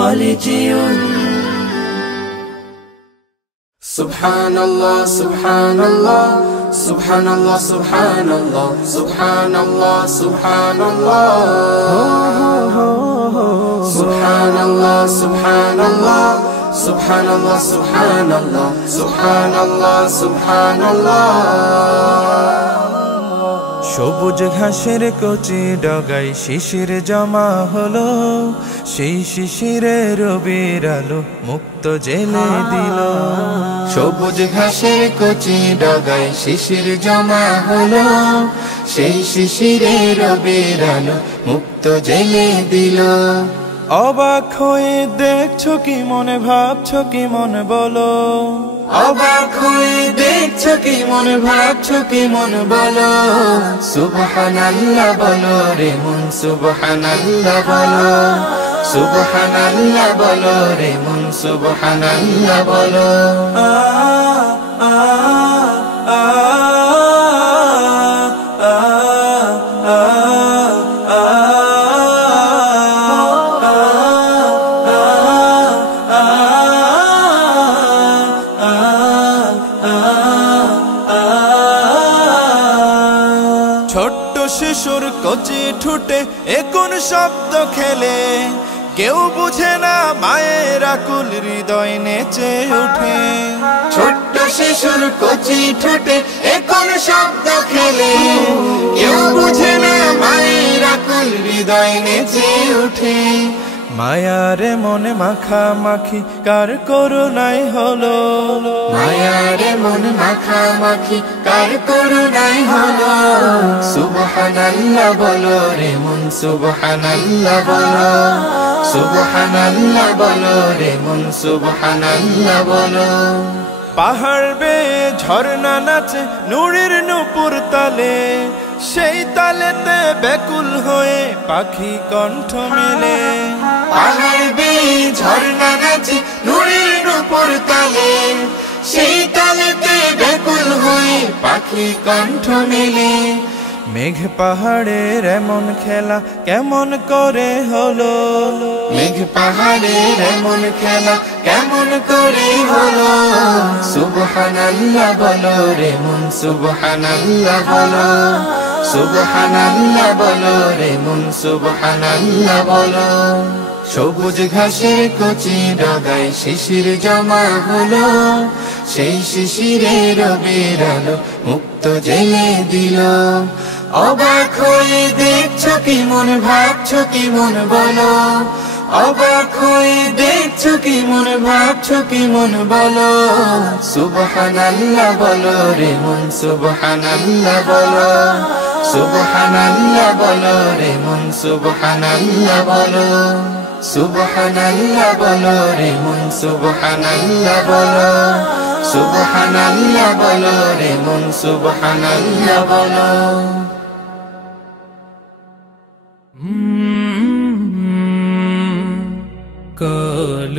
خالدون. سبحان الله سبحان الله سبحان الله سبحان الله سبحان الله سبحان الله سبحان الله سبحان الله سبحان الله سبحان الله سبحان الله سبحان الله. সবুজ ঘাসের কচি ডগায় শিশির জমা হলো, সেই শিশিরে রবির আলো মুক্ত জেলে দিল। সবুজ ঘাসের কচি ডগায় শিশির জমা হলো, সেই শিশিরে রবির আলো মুক্ত জেলে দিল। অবাক হয়ে দেখছো কি মনে, ভাবছো কি মনে বলো, অবাক হয়ে দেখছো কি মনে, ভাবছো কি মনে বলো। সুবহানাল্লাহ বলো রে মন, সুবহানাল্লাহ বলো, সুবহানাল্লাহ বলো রে মন, সুবহানাল্লাহ বলো। ছোট্ট শিশুর কচি ঠুটে কোন শব্দ খেলে, কেউ বুঝে না মায়ের আকুল হৃদয় নেচে ওঠে। ছোট্ট শিশুর কচি ঠোঁটে কোন শব্দ খেলে, কেউ বুঝে না মায়ের আকুল হৃদয় নেচে ওঠে। মায়ারে মনে মাখামাখি কার করুণাই হলো, মায়ারে মন মাখামাখি কার করুণাই হলো। সুবহানাল্লাহ বলো রে মন, সুবহানাল্লাহ বলো, সুবহানাল্লাহ বলো রে মন, সুবহানাল্লাহ বলো। পাহাড় বেয়ে ঝর্ণা নাচে নূরের নূপুর তালে, সেই তালেতে ব্যাকুল হয়ে পাখি কণ্ঠ মেলে। পাহাড় বেয়ে ঝর্ণা নাচে নূরের নূপুর তালে, সেই তালেতে ব্যাকুল হয়ে পাখি কণ্ঠ মেলে। মেঘ পাহাড়ের এমন খেলা কেমন করে হলো, মেঘ পাহাড়ের এমন খেলা কেমন করে হলো। সুবহানাল্লাহ বলো রে মন, সুবহানাল্লাহ বলো, সুবহানাল্লাহ বলো রে মন, সুবহানাল্লাহ বলো। সবুজ ঘাসের কচি ডগায় শিশির জমা হলো, সেই শিশিরে রবির আলো মুক্ত জেলে দিল। অবাক হয়ে দেখছো কি মন, ভাবছো কি মন বলো, অবাক হয়ে দেখছো কি মন, ভাবছো কি মন বলো। সুবহানাল্লাহ বলো রে মন, সুবহানাল্লাহ বলো, সুবহানাল্লাহ বলো রে মন, সুবহানাল্লাহ বলো, সুবহানাল্লাহ বলো রে মন, সুবহানাল্লাহ বলো, সুবহানাল্লাহ বলো রে মন, সুবহানাল্লাহ বলো। কাল